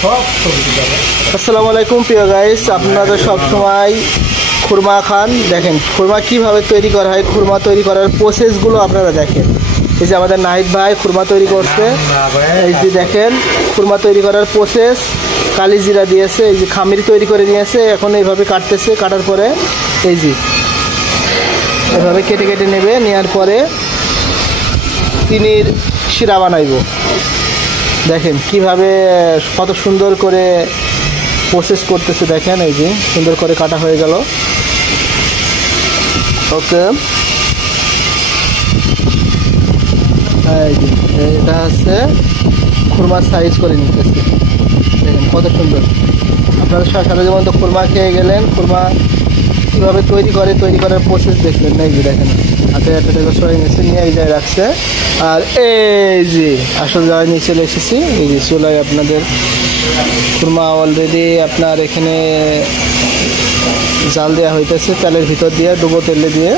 আসসালামু আলাইকুম প্রিয় গাইস, আপনারা সব সময় খুরমা খান। দেখেন খুরমা কিভাবে তৈরি করা হয়, খুরমা তৈরি করার প্রসেসগুলো আপনারা দেখেন। এই যে আমাদের নাহিদ ভাই খুরমা তৈরি করছে, এই যে দেখেন খুরমা তৈরি করার প্রসেস। কালি জিরা দিয়েছে, এই যে খামির তৈরি করে নিয়েছে, এখন এইভাবে কাটতেছে। কাটার পরে এই যে এভাবে কেটে কেটে নেবে, নেওয়ার পরে চিনির শিরা বানাইব। দেখেন কিভাবে কত সুন্দর করে প্রসেস করতেছে, দেখেন এই যে সুন্দর করে কাটা হয়ে গেল। ওকে, এই যে এটা হচ্ছে খুরমার সাইজ করে নিতেছে। দেখেন কত সুন্দর। আপনারা সারা জীবন তো খুরমা খেয়ে গেলেন, খুরমা কীভাবে তৈরি করে, তৈরি করার প্রসেস দেখলেন না? এই যে দেখেন হাতে একটা টাকা সরাই নিয়েছে, নিয়ে এই জায়গায় রাখছে। আর এই যে আসল জায়গায় নিয়ে চলে এসেছি। এই যে চুলায় আপনাদের খুরমা অলরেডি আপনার এখানে জাল দেওয়া হইতেছে, তেলের ভিতর দিয়ে ডুবো তেলে দিয়ে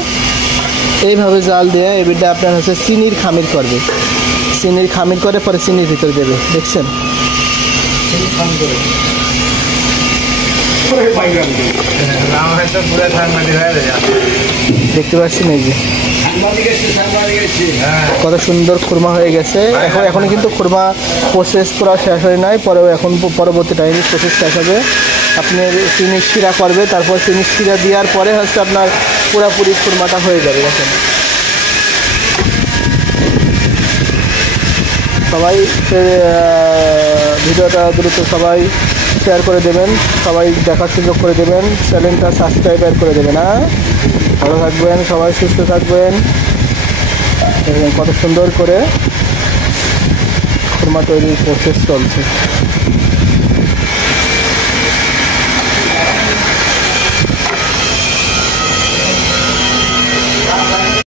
এইভাবে জাল দিয়ে এবিটা আপনার হচ্ছে চিনির খামির করবে। চিনির খামির করে পরে চিনির ভিতর দেবে। দেখছেন দেখতে পাচ্ছেন এই যে কত সুন্দর খুরমা হয়ে গেছে। এখন কিন্তু খুরমা প্রসেস করা শেষ হয় নাই, পরেও এখন পরবর্তী টাইমে প্রসেস শেষ হবে। আপনি চিনি শিরা করবে, তারপর চিনি শিরা দেওয়ার পরে হচ্ছে আপনার পুরাপুরি খুরমাটা হয়ে যাবে। দেখেন সবাই ভিডিওটা দ্রুত সবাই শেয়ার করে দেবেন, সবাই দেখার সুযোগ করে দেবেন, চ্যানেলটা সাবস্ক্রাইব করে দেবেন। হ্যাঁ, ভালো থাকবেন, সবাই সুস্থ থাকবেন। কত সুন্দর করে খুরমা তৈরির প্রসেস চলছে।